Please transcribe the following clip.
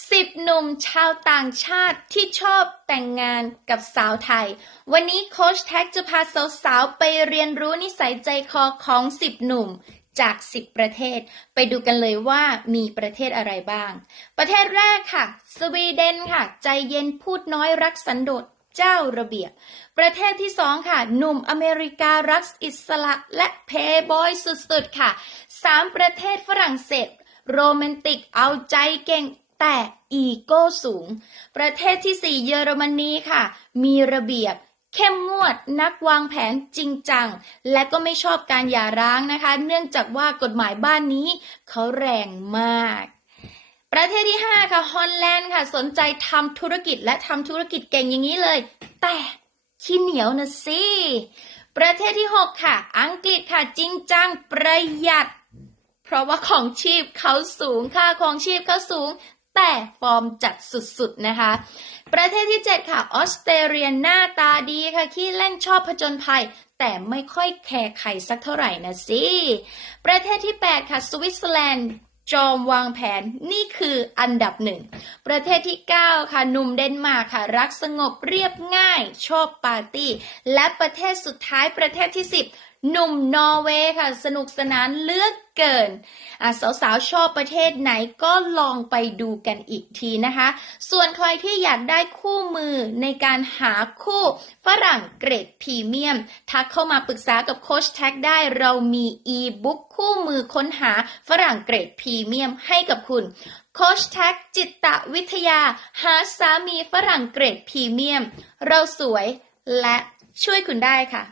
10หนุ่มชาวต่างชาติที่ชอบแต่งงานกับสาวไทย วันนี้โค้ชแท็กจะพาสาวๆ ไปเรียนรู้นิสัยใจคอของ10หนุ่มจาก10ประเทศ ไปดูกันเลยว่ามีประเทศอะไรบ้าง ประเทศแรกค่ะ สวีเดนค่ะ ใจเย็นพูดน้อยรักสันโดษเจ้าระเบียบ ประเทศที่สองค่ะ หนุ่มอเมริการักอิสระและเพย์บอยสุดๆค่ะสามประเทศฝรั่งเศสโรแมนติกเอาใจเก่ง แต่อีโก้สูง ประเทศที่สี่เยอรมนีค่ะ มีระเบียบเข้มงวดนักวางแผนจริงจัง และก็ไม่ชอบการหย่าร้างนะคะ เนื่องจากว่ากฎหมายบ้านนี้เขาแรงมาก ประเทศที่ 5 ค่ะฮอลแลนด์ค่ะ สนใจทำธุรกิจและทำธุรกิจเก่งอย่างนี้เลย แต่ขี้เหนียวนะสิประเทศที่ 6 ค่ะ อังกฤษค่ะจริงจังประหยัด เพราะว่าของชีพเขาสูงค่าของชีพเขาสูง แต่ฟอร์มจัดสุดๆนะคะ ประเทศที่ 7 ค่ะออสเตรเลียหน้าตาดีค่ะขี้เล่นชอบผจญภัย แต่ไม่ค่อยแคร์ใครสักเท่าไหร่นะสิ ประเทศที่ 8 ค่ะ สวิตเซอร์แลนด์จอมวางแผนนี่คืออันดับหนึ่ง ประเทศที่ 9 ค่ะหนุ่มเดนมาร์กค่ะ รักสงบเรียบง่าย ชอบปาร์ตี้ และประเทศสุดท้ายประเทศที่ 10 หนุ่มนอร์เวย์ค่ะ สนุกสนานเลือกเกินอะสาวๆชอบประเทศไหนก็ลองไปดูกันอีกทีนะคะ ส่วนใครที่อยากได้คู่มือในการหาคู่ฝรั่งเกรดพรีเมียม ทักเข้ามาปรึกษากับโค้ชแท็กได้เรามีอีบุ๊กคู่มือค้นหาฝรั่งเกรดพรีเมียมให้กับคุณโคชแท็กจิตวิทยา หาสามีฝรั่งเกรดพรีเมียม เราสวยและช่วยคุณได้ค่ะ